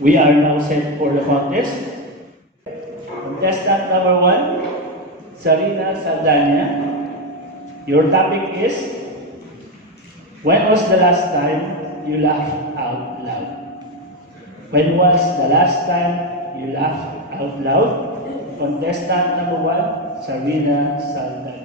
We are now set for the contest. Contestant number 1, Tzarina Saldana. Your topic is, when was the last time you laughed out loud? When was the last time you laughed out loud? Contestant number 1, Tzarina Saldana.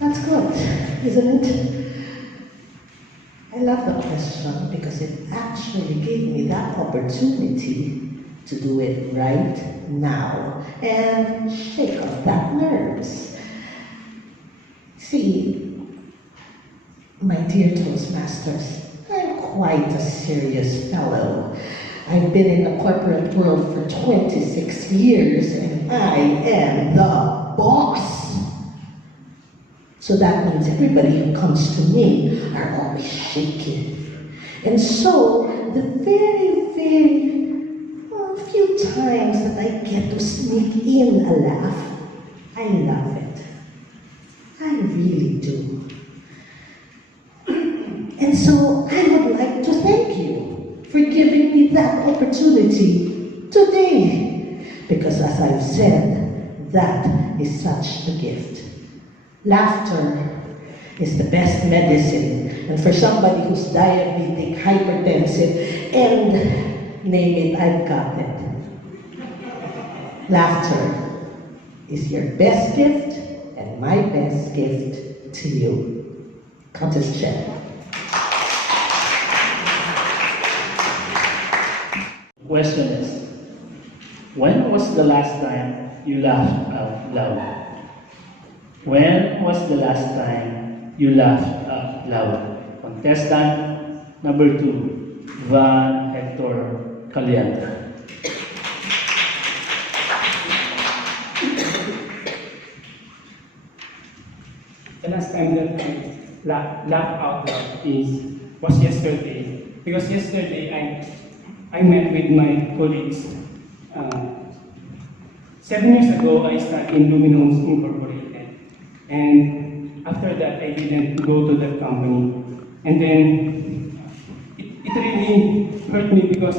That's good, isn't it? I love the question because it actually gave me that opportunity to do it right now and shake off that nerves. See, my dear Toastmasters, I'm quite a serious fellow. I've been in the corporate world for 26 years and I am the boss. So that means everybody who comes to me are always shaking. And so, the very few times that I get to sneak in a laugh, I love it. I really do. And so, I would like to thank you for giving me that opportunity today. Because as I've said, that is such a gift. Laughter is the best medicine, and for somebody who's diabetic, hypertensive, and name it, I've got it. Laughter is your best gift, and my best gift to you. Contest check. Question is, when was the last time you laughed out loud? When was the last time you laughed out loud? Contestant number 2, Hector Callanta. The last time that I laughed out loud was yesterday. Because yesterday I met with my colleagues. 7 years ago, I started in Luminous Incorporated. And after that, I didn't go to that company. And then it really hurt me because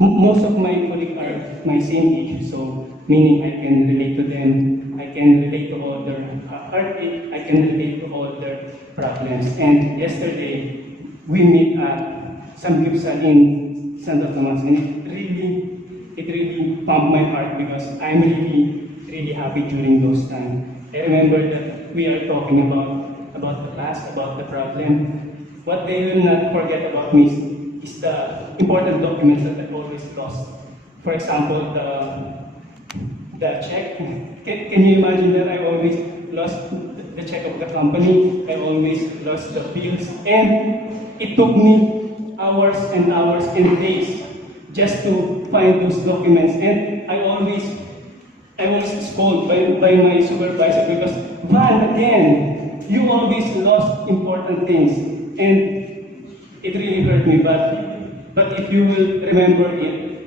most of my colleagues are my same age. So meaning I can relate to them, I can relate to all their heartache, I can relate to all their problems. And yesterday, we met at some Gibson in Santo Tomas, and it really pumped my heart because I'm really happy during those times. I remember that we are talking about the past, about the problem. What they will not forget about me is the important documents that I always lost. For example, the check. Can you imagine that I always lost the check of the company? I always lost the bills. And it took me hours and hours and days just to find those documents. And I was scolded by my supervisor because, Van, again, you always lost important things. And it really hurt me, but if you will remember it,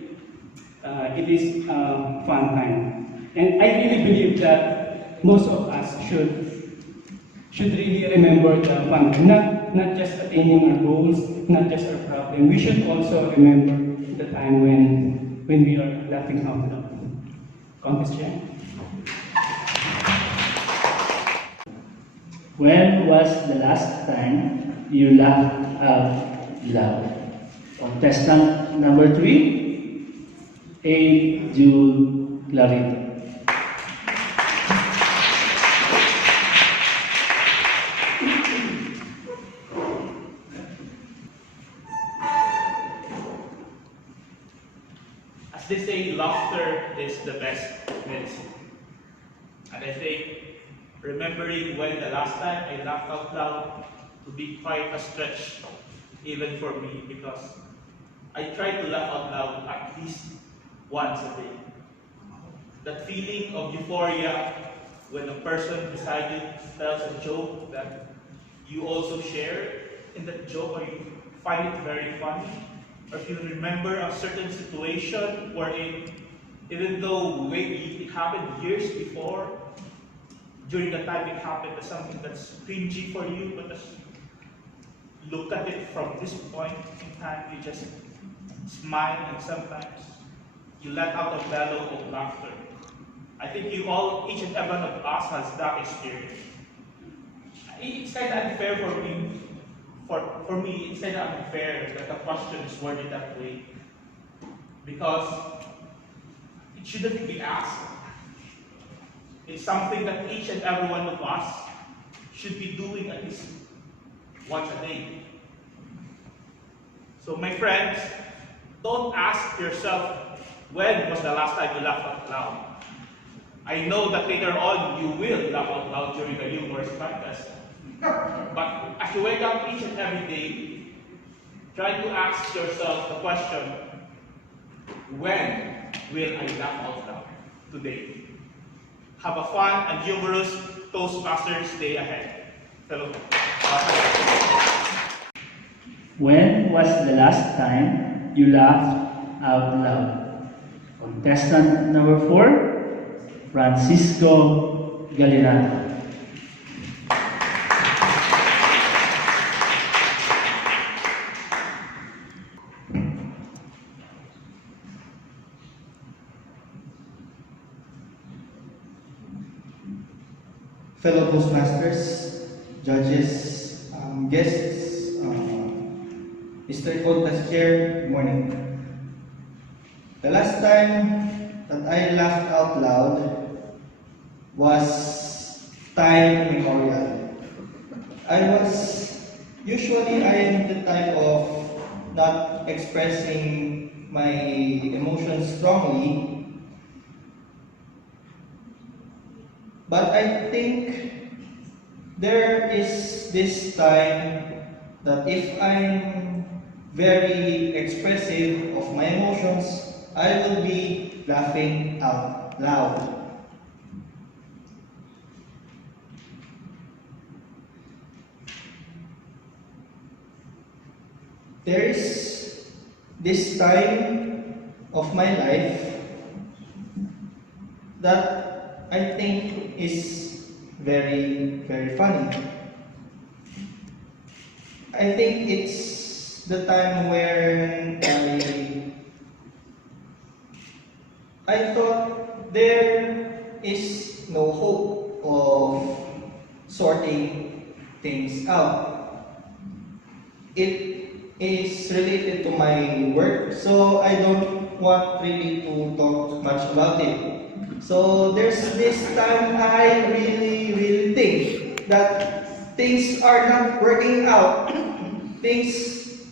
it is a fun time. And I really believe that most of us should really remember the fun time, not just attaining our goals, not just our problem. We should also remember the time when we are laughing out loud. Contest chair. When was the last time you laughed out loud? Contestant number 3, Abe Jun Clarito. As they say, laughter is the best medicine. And I think remembering when the last time I laughed out loud would be quite a stretch, even for me, because I try to laugh out loud at least once a day. That feeling of euphoria when a person beside you tells a joke that you also share in that joke, or you find it very funny, or if you remember a certain situation wherein, even though it happened years before, during the time it happened as something that's cringy for you, but as you look at it from this point in time, you just smile, and sometimes you let out a bellow of laughter. I think each and every one of us has that experience. It's kind of unfair for me. For me, it's kind of unfair that the question is worded that way, because it shouldn't be asked. It's something that each and every one of us should be doing at least once a day. So my friends, don't ask yourself, when was the last time you laughed out loud? I know that later on you will laugh out loud during the humorous contest. But as you wake up each and every day, try to ask yourself the question, when will I laugh out loud today? Have a fun and humorous Toastmasters day ahead. Hello. When was the last time you laughed out loud? Contestant number 4, Francisco Galinato. Fellow Toastmasters, judges, guests, Mr. Contest Chair, good morning. The last time that I laughed out loud was time immemorial. I am the type of not expressing my emotions strongly. But I think there is this time that if I'm very expressive of my emotions, I will be laughing out loud. There is this time of my life that I think is very, very funny. I think it's the time where I thought there is no hope of sorting things out. It is related to my work, so I don't want really to talk much about it. So there's this time I really think that things are not working out. Things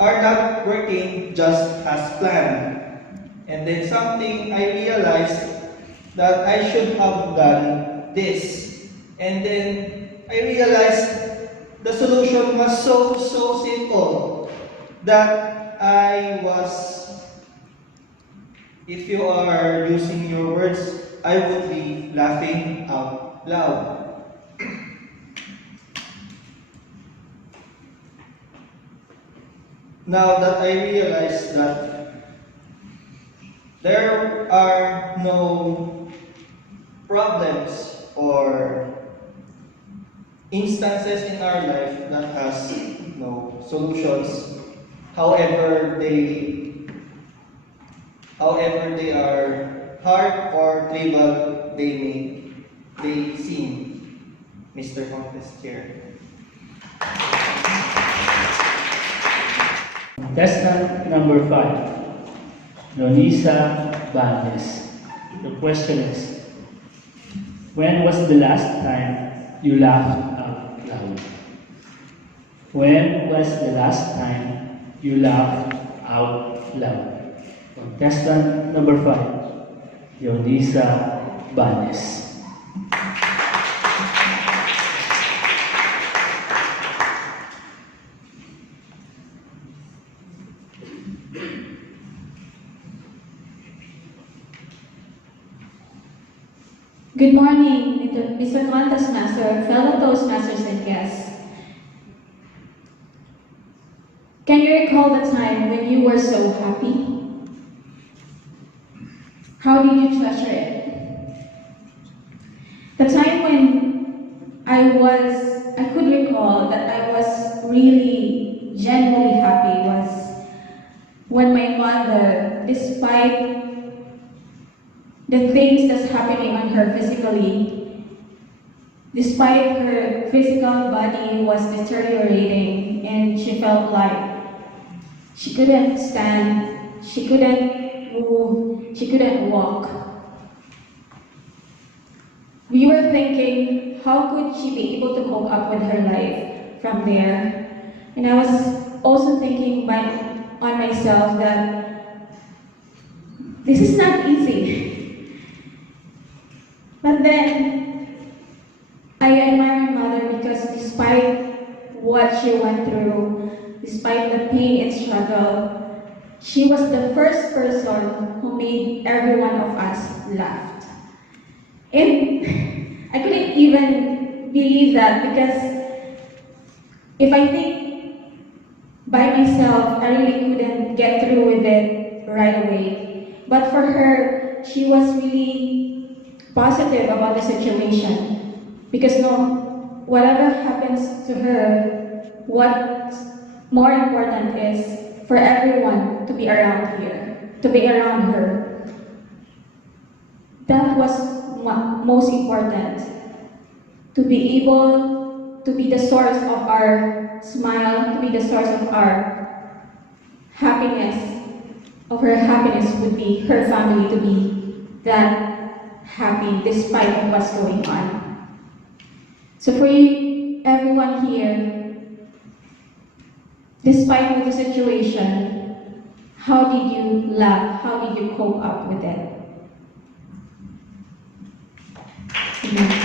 are not working just as planned. And then something I realized that I should have done this. And then I realized the solution was so simple that I was, if you are using your words, I would be laughing out loud. Now that I realize that there are no problems or instances in our life that has no solutions, however they are hard or trivial they seem, Mr. Contest Chair. Contestant number 5, Leonisa Banez. The question is, when was the last time you laughed out loud? When was the last time you laughed out loud? Contestant number 5, Leonisa Banez. Good morning, Mr. Toastmaster, fellow Toastmasters and guests. recall the time when you were so happy? How did you treasure it? The time when I could recall that I was really genuinely happy was when my mother, despite the things that's happening on her physically, despite her physical body was deteriorating and she felt like she couldn't stand, she couldn't move, she couldn't walk. We were thinking, how could she be able to cope up with her life from there? And I was also thinking on myself that this is not easy. But then I admire my mother because despite what she went through, despite the pain and struggle, she was the first person who made every one of us laugh. And I couldn't even believe that because if I think by myself, I really couldn't get through with it right away. But for her, she was really positive about the situation. Because whatever happens to her, what's more important is for everyone to be around here, to be around her. That was most important, to be able to be the source of our smile, to be the source of our happiness. Of her happiness would be her family to be that happy despite of what's going on. So for everyone here, despite of the situation, how did you laugh? How did you cope up with it? Amen.